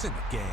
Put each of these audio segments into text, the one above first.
It's in the game.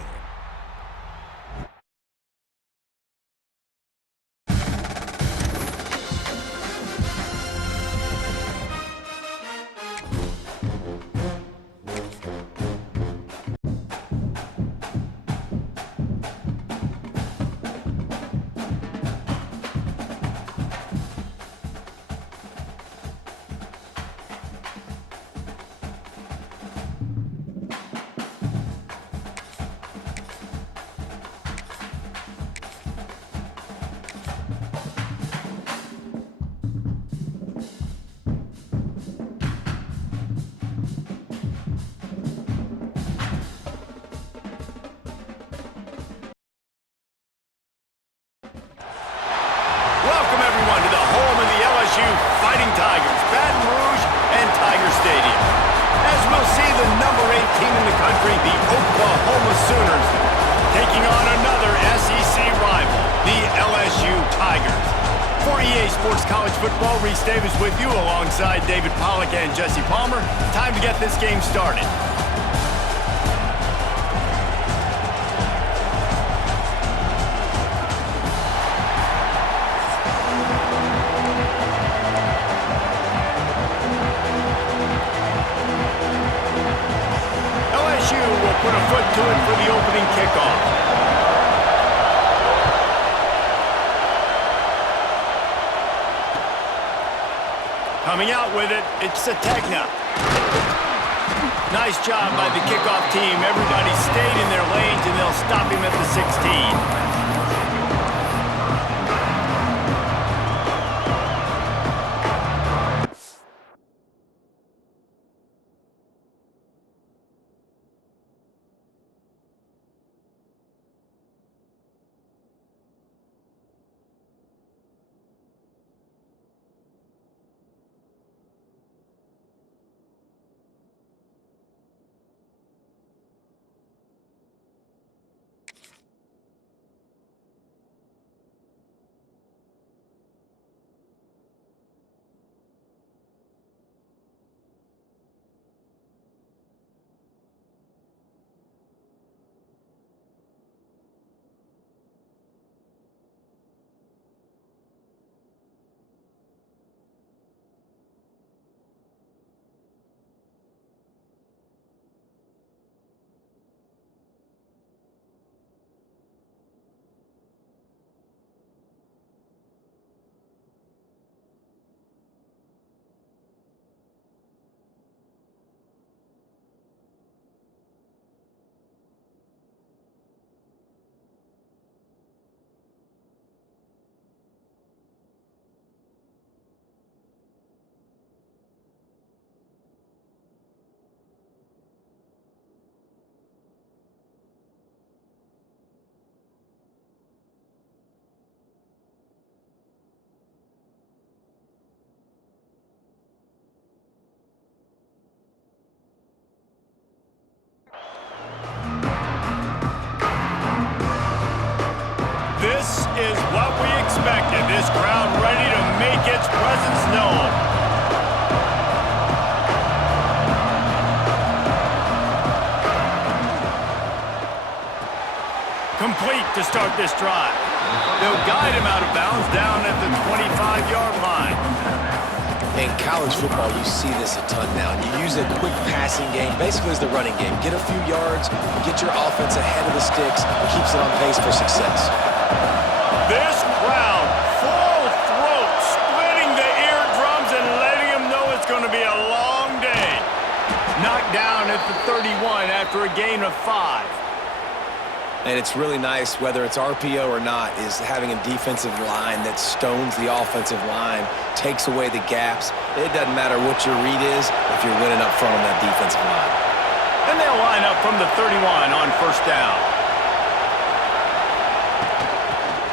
Welcome, everyone, to the home of the LSU Fighting Tigers, Baton Rouge and Tiger Stadium. As we'll see, the number 8 team in the country, the Oklahoma Sooners, taking on another SEC rival, the LSU Tigers. For EA Sports College Football, Reese Davis with you alongside David Pollack and Jesse Palmer. Time to get this game started. Put a foot to it for the opening kickoff. Coming out with it, it's Sategna. Nice job by the kickoff team. Everybody stayed in their lanes, and they'll stop him at the 16. This is what we expected. This crowd ready to make its presence known. Complete to start this drive. They'll guide him out of bounds down at the 25-yard line. In college football, you see this a ton now. You use a quick passing game, basically as the running game. Get a few yards, get your offense ahead of the sticks, keeps it on pace for success. This crowd, full throat, splitting the eardrums and letting them know it's going to be a long day. Knocked down at the 31 after a gain of 5. And it's really nice, whether it's RPO or not, is having a defensive line that stones the offensive line, takes away the gaps. It doesn't matter what your read is if you're winning up front on that defensive line. And they'll line up from the 31 on first down.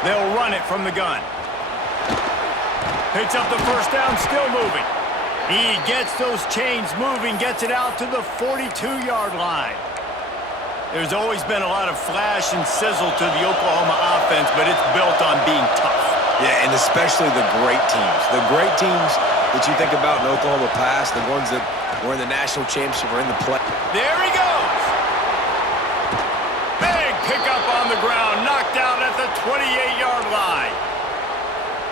They'll run it from the gun. Picks up the first down, still moving. He gets those chains moving, gets it out to the 42-yard line. There's always been a lot of flash and sizzle to the Oklahoma offense, but it's built on being tough. Yeah, and especially the great teams. The great teams that you think about in Oklahoma past, the ones that were in the national championship or in the play. There he goes. 28-yard line.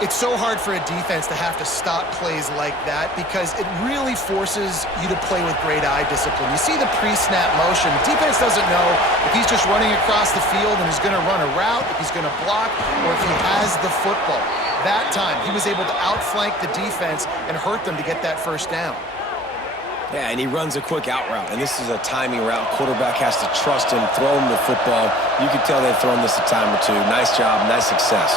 It's so hard for a defense to have to stop plays like that because it really forces you to play with great eye discipline. You see the pre-snap motion. The defense doesn't know if he's just running across the field and is going to run a route, if he's going to block, or if he has the football. That time, he was able to outflank the defense and hurt them to get that first down. Yeah, and he runs a quick out route, and this is a timing route. Quarterback has to trust him, throw him the football. You can tell they've thrown this a time or two. Nice job, nice success.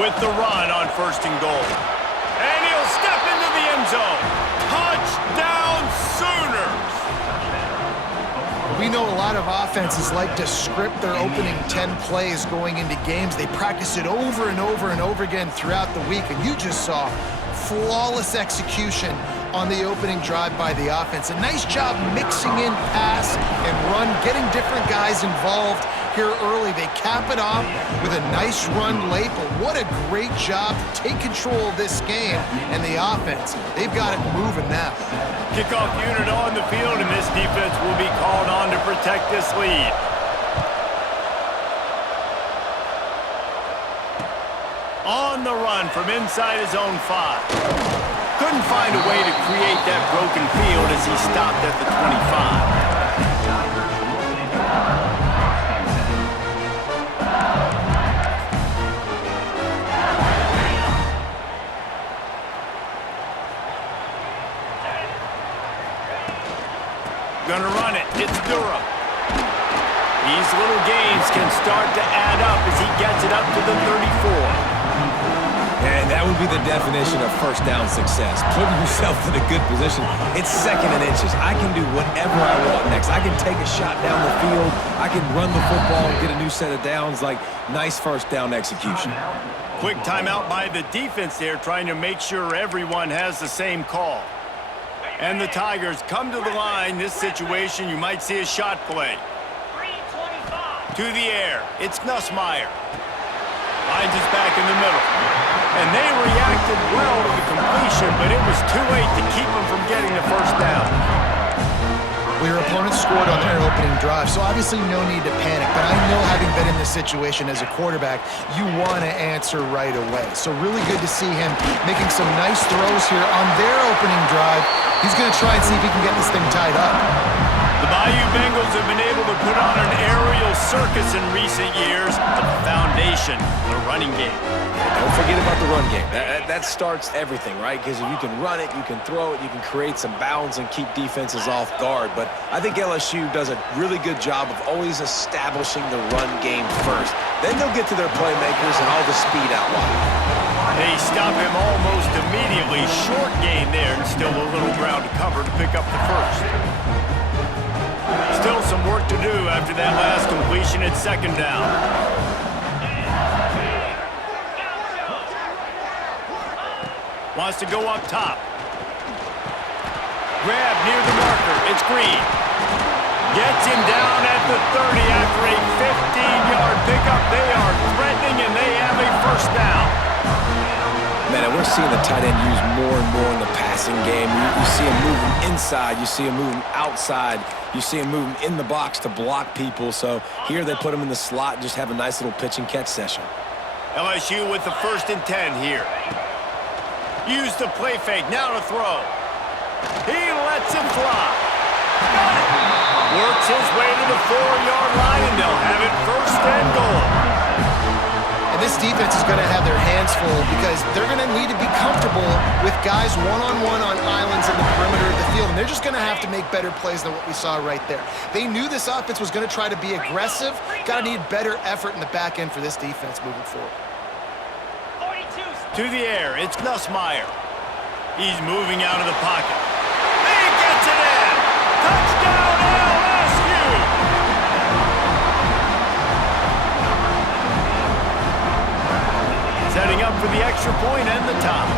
With the run on 1st and goal. And he'll step into the end zone. Touchdown, Sooners! We know a lot of offenses like to script their opening 10 plays going into games. They practice it over and over and over again throughout the week, and you just saw flawless execution on the opening drive by the offense. A nice job mixing in pass and run, getting different guys involved here early. They cap it off with a nice run late, but what a great job to take control of this game. And the offense, they've got it moving now. Kickoff unit on the field, and this defense will be called on to protect this lead. On the run from inside his own 5. Couldn't find a way to create that broken field as he stopped at the 25. Gonna run it. It's Durham. These little gains can start to add up as he gets it up to the 34. And that would be the definition of first down success. Putting yourself in a good position. It's 2nd and inches. I can do whatever I want next. I can take a shot down the field. I can run the football and get a new set of downs. Like, nice first down execution. Quick timeout by the defense there, trying to make sure everyone has the same call. And the Tigers come to the line. This situation, you might see a shot play. To the air. It's Nussmeier. Finds his back in the middle. And they reacted well to the completion, but it was too late to keep them from getting the first down. Well, your opponent scored on their opening drive, so obviously no need to panic. But I know, having been in this situation as a quarterback, you want to answer right away. So really good to see him making some nice throws here on their opening drive. He's going to try and see if he can get this thing tied up. The Bayou Bengals have been able to put on an aerial circus in recent years, but the foundation, the running game. Don't forget about the run game. That starts everything, right? Because if you can run it, you can throw it, you can create some bounds and keep defenses off guard. But I think LSU does a really good job of always establishing the run game first. Then they'll get to their playmakers and all the speed out wide. They stop him almost immediately. Short gain there, and still a little ground to cover to pick up the first. Still some work to do after that last completion at 2nd down. Wants to go up top. Grab near the marker. It's Green. Gets him down at the 30 after a 15-yard pickup. They are threatening, and they have a first down. Man, we're seeing the tight end used more and more in the passing game. You see him moving inside. You see him moving outside. You see him moving in the box to block people. So here they put him in the slot and just have a nice little pitch and catch session. LSU with the 1st and 10 here. Use the play fake. Now to throw. He lets it fly. Got it. Works his way to the 4-yard line, and they'll have it 1st and goal. And this defense is going to have their hands full because they're going to need to be comfortable with guys one-on-one on islands in the perimeter of the field. And they're just going to have to make better plays than what we saw right there. They knew this offense was going to try to be aggressive. Got to need better effort in the back end for this defense moving forward. To the air, it's Nussmeier. He's moving out of the pocket. He gets it in! Touchdown, LSU! Setting up for the extra point and the tie.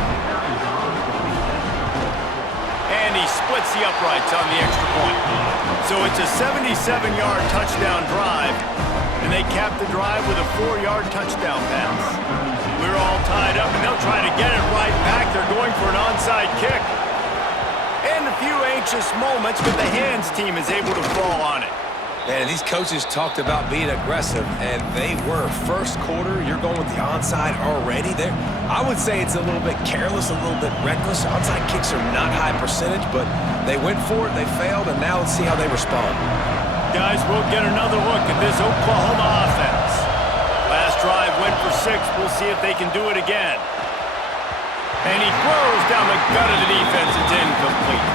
And he splits the uprights on the extra point. So it's a 77-yard touchdown drive, and they cap the drive with a 4-yard touchdown pass. We're all tied up, and they'll try to get it right back. They're going for an onside kick. And a few anxious moments, but the hands team is able to fall on it. Man, these coaches talked about being aggressive, and they were. First quarter, you're going with the onside already there. I would say it's a little bit careless, a little bit reckless. Onside kicks are not high percentage, but they went for it, they failed, and now let's see how they respond. Guys, we'll get another look at this Oklahoma offense. Last drive went for 6. We'll see if they can do it again. And he throws down the gut of the defense. It's incomplete.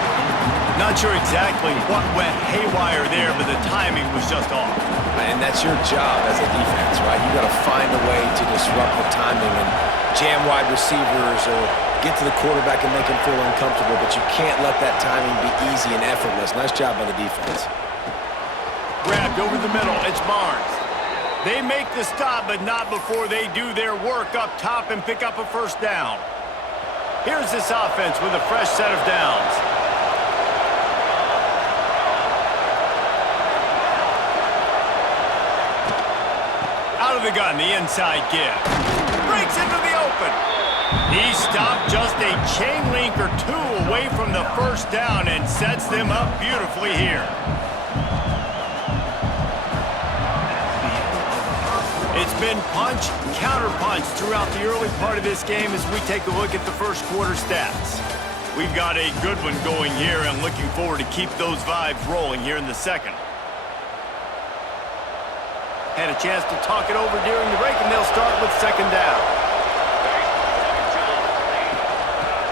Not sure exactly what went haywire there, but the timing was just off. And that's your job as a defense, right? You got to find a way to disrupt the timing and jam wide receivers or get to the quarterback and make him feel uncomfortable, but you can't let that timing be easy and effortless. Nice job by the defense. Grabbed over the middle. It's Barnes. They make the stop, but not before they do their work up top and pick up a first down. Here's this offense with a fresh set of downs. Out of the gun, the inside give. Breaks into the open. He stopped just a chain link or 2 away from the first down and sets them up beautifully here. It's been punch, counter-punch throughout the early part of this game as we take a look at the first quarter stats. We've got a good one going here and looking forward to keep those vibes rolling here in the second. Had a chance to talk it over during the break, and they'll start with second down.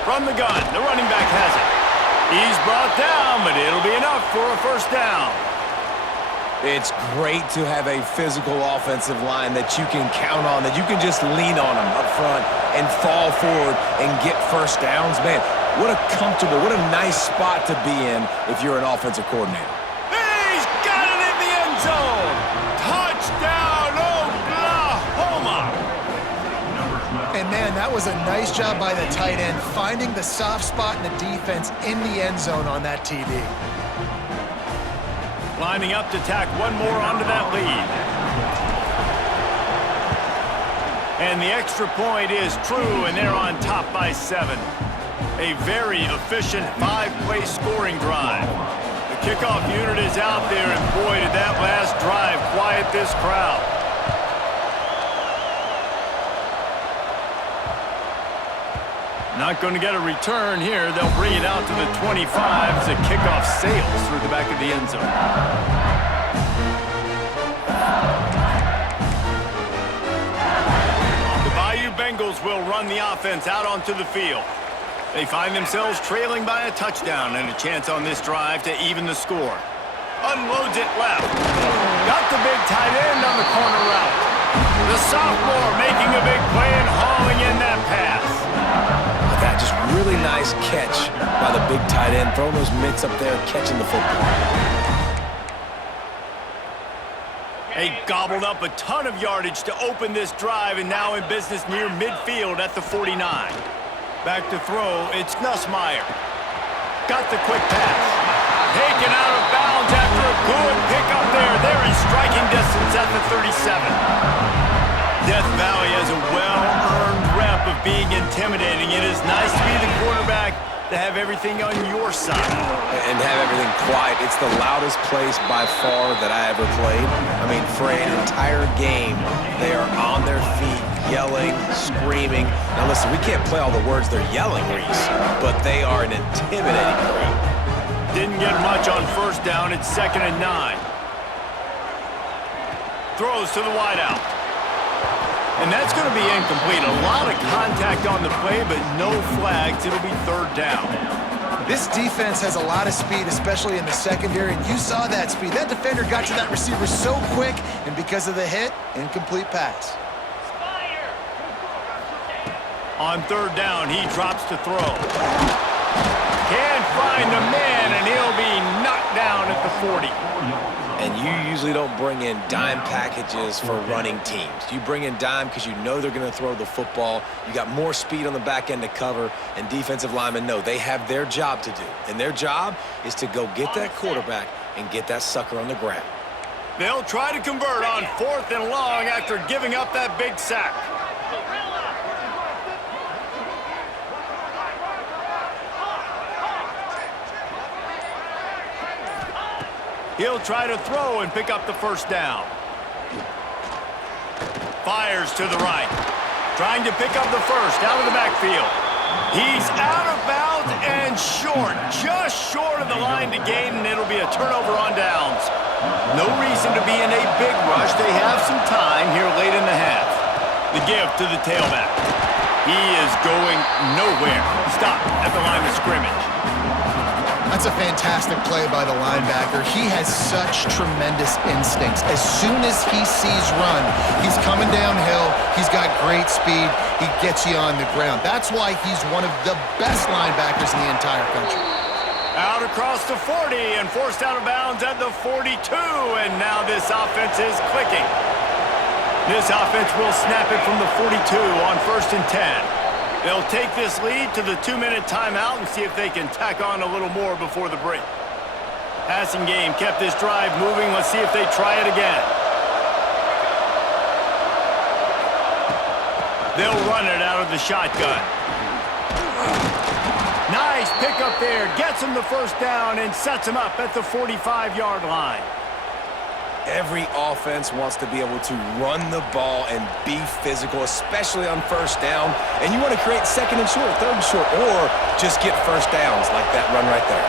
From the gun, the running back has it. He's brought down, but it'll be enough for a first down. It's great to have a physical offensive line that you can count on, that you can just lean on them up front and fall forward and get first downs. Man, what a comfortable, what a nice spot to be in if you're an offensive coordinator. He's got it in the end zone. Touchdown, Oklahoma. And man, that was a nice job by the tight end, finding the soft spot in the defense in the end zone on that TD. Lining up to tack one more onto that lead. And the extra point is true, and they're on top by 7. A very efficient 5-play scoring drive. The kickoff unit is out there, and boy, did that last drive quiet this crowd. Not going to get a return here. They'll bring it out to the 25 as the kickoff sails through the back of the end zone. The Bayou Bengals will run the offense out onto the field. They find themselves trailing by a touchdown and a chance on this drive to even the score. Unloads it left. Got the big tight end on the corner route. The sophomore making a big play and hauling in that pass. That just really nice catch by the big tight end, throwing those mitts up there, catching the football. They gobbled up a ton of yardage to open this drive, and now in business near midfield at the 49. Back to throw, it's Nussmeier. Got the quick pass. Taken out of bounds after a good pickup there. They're in striking distance at the 37. Death Valley has a well-earned rep of being intimidating. It is nice to be the quarterback, to have everything on your side. And have everything quiet. It's the loudest place by far that I ever played. I mean, for an entire game, they are on their feet, yelling, screaming. Now listen, we can't play all the words they're yelling, Reese, but they are an intimidating crowd. Didn't get much on first down. It's 2nd and 9. Throws to the wideout. And that's going to be incomplete. A lot of contact on the play, but no flags. It'll be 3rd down. This defense has a lot of speed, especially in the secondary, and you saw that speed. That defender got to that receiver so quick, and because of the hit, incomplete pass. On 3rd down, he drops to throw. Can't find the man, and he'll be knocked down at the 40. And you usually don't bring in dime packages for running teams. You bring in dime because you know they're going to throw the football. You got more speed on the back end to cover, and defensive linemen know they have their job to do. And their job is to go get that quarterback and get that sucker on the ground. They'll try to convert on 4th and long after giving up that big sack. He'll try to throw and pick up the first down. Fires to the right. Trying to pick up the first out of the backfield. He's out of bounds and short. Just short of the line to gain, and it'll be a turnover on downs. No reason to be in a big rush. They have some time here late in the half. The give to the tailback. He is going nowhere. Stop at the line of scrimmage. That's a fantastic play by the linebacker. He has such tremendous instincts. As soon as he sees run, he's coming downhill. He's got great speed. He gets you on the ground. That's why he's one of the best linebackers in the entire country. Out across the 40 and forced out of bounds at the 42. And now this offense is clicking. This offense will snap it from the 42 on 1st and 10. They'll take this lead to the 2-minute timeout and see if they can tack on a little more before the break. Passing game kept this drive moving. Let's see if they try it again. They'll run it out of the shotgun. Nice pickup there. Gets him the first down and sets him up at the 45-yard line. Every offense wants to be able to run the ball and be physical, especially on first down. And you want to create 2nd and short, 3rd and short, or just get first downs like that run right there.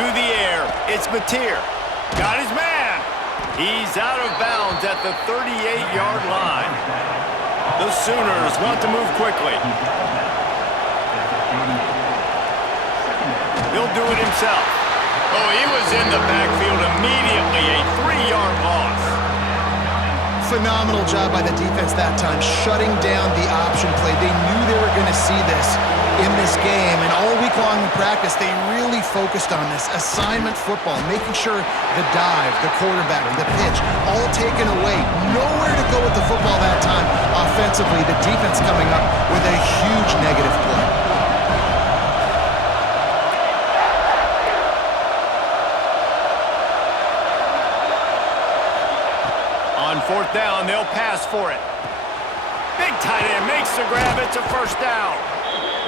To the air, it's Mateer. Got his man. He's out of bounds at the 38-yard line. The Sooners want to move quickly. He'll do it himself. Oh, he was in the backfield immediately. A 3-yard loss. Phenomenal job by the defense that time, shutting down the option play. They knew they were going to see this in this game, and all week long in practice, they really focused on this assignment football, making sure the dive, the quarterback, the pitch, all taken away. Nowhere to go with the football that time. Offensively, the defense coming up with a huge negative play. On 4th down, they'll pass for it. Big tight end makes the grab. It's a first down.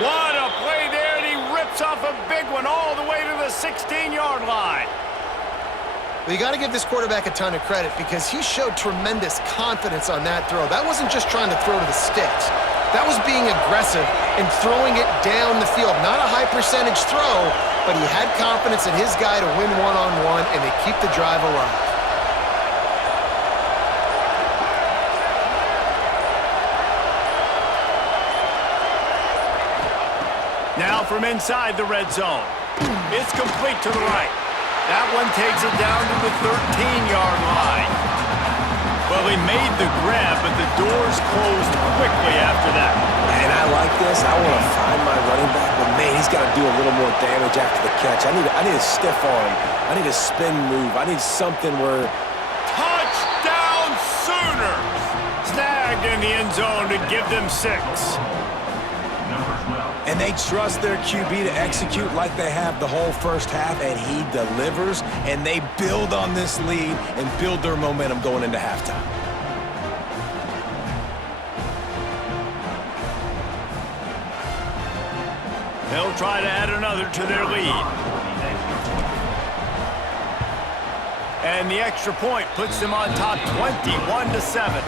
What a play there, and he rips off a big one all the way to the 16-yard line. Well, you got to give this quarterback a ton of credit because he showed tremendous confidence on that throw. That wasn't just trying to throw to the sticks. That was being aggressive and throwing it down the field. Not a high percentage throw, but he had confidence in his guy to win one-on-one, and they keep the drive alive. Now from inside the red zone. It's complete to the right. That one takes it down to the 13-yard line. Well, he made the grab, but the doors closed quickly after that. And I like this. I want to find my running back, but man, he's got to do a little more damage after the catch. I need a stiff arm. I need a spin move. I need something where... Touchdown Sooners! Snagged in the end zone to give them 6. And they trust their QB to execute like they have the whole first half, and he delivers, and they build on this lead and build their momentum going into halftime. They'll try to add another to their lead. And the extra point puts them on top 21-7.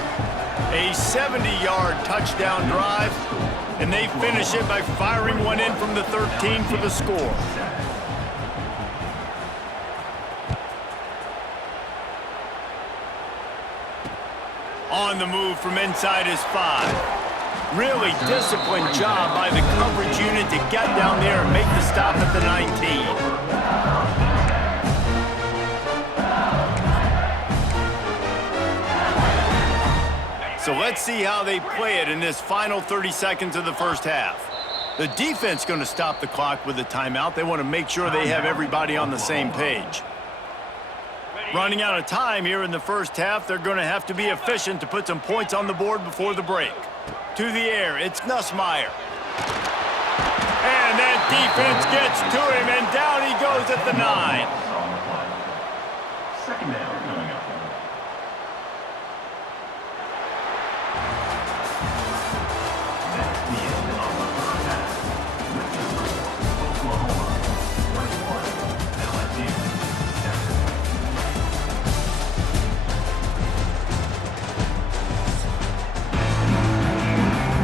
A 70-yard touchdown drive. And they finish it by firing one in from the 13 for the score. On the move from inside is 5. Really disciplined job by the coverage unit to get down there and make the stop at the 19. So let's see how they play it in this final 30 seconds of the first half. The defense going to stop the clock with a timeout. They want to make sure they have everybody on the same page. Running out of time here in the first half, they're going to have to be efficient to put some points on the board before the break. To the air, it's Nussmeier. And that defense gets to him, and down he goes at the 9. Second down coming up. That's the end of the first half. With the score, Oklahoma 21, LSU 7.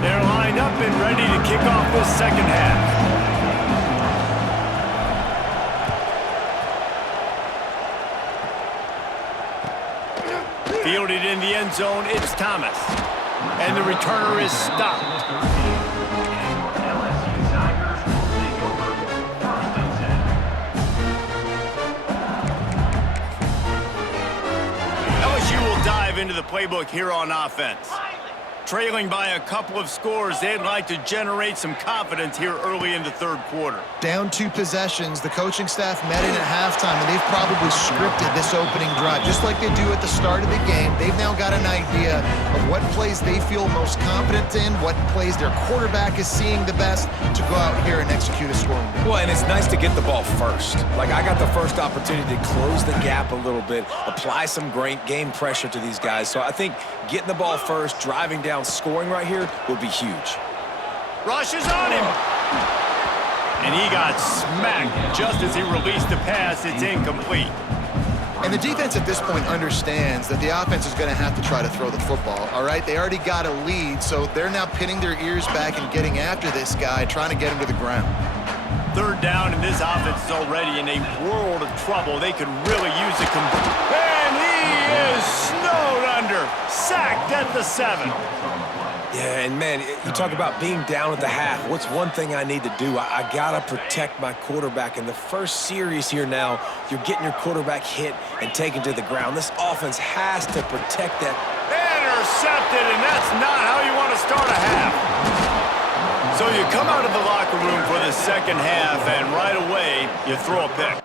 They're lined up and ready to kick off this second half. Fielded in the end zone, it's Thomas. And the returner is stopped. LSU Tigers will take over 1st and 10. LSU will dive into the playbook here on offense. Trailing by a couple of scores, they'd like to generate some confidence here early in the third quarter. Down 2 possessions, the coaching staff met in at halftime, and they've probably scripted this opening drive. Just like they do at the start of the game, they've now got an idea of what plays they feel most confident in, what plays their quarterback is seeing the best to go out here and execute a scoring game. Well, and it's nice to get the ball first. Like, I got the first opportunity to close the gap a little bit, apply some great game pressure to these guys. So I think getting the ball first, driving down, scoring right here will be huge. Rush is on him. And he got smacked just as he released the pass. It's incomplete. And the defense at this point understands that the offense is going to have to try to throw the football, all right? They already got a lead, so they're now pinning their ears back and getting after this guy, trying to get him to the ground. Third down, and this offense is already in a world of trouble. They could really use a and he is snowed under, sacked at the 7. Yeah, and man, you talk about being down at the half. What's one thing I need to do? I got to protect my quarterback. In the first series here now, you're getting your quarterback hit and taken to the ground. This offense has to protect that. Intercepted, and that's not how you want to start a half. So you come out of the locker room for the second half, and right away, you throw a pick.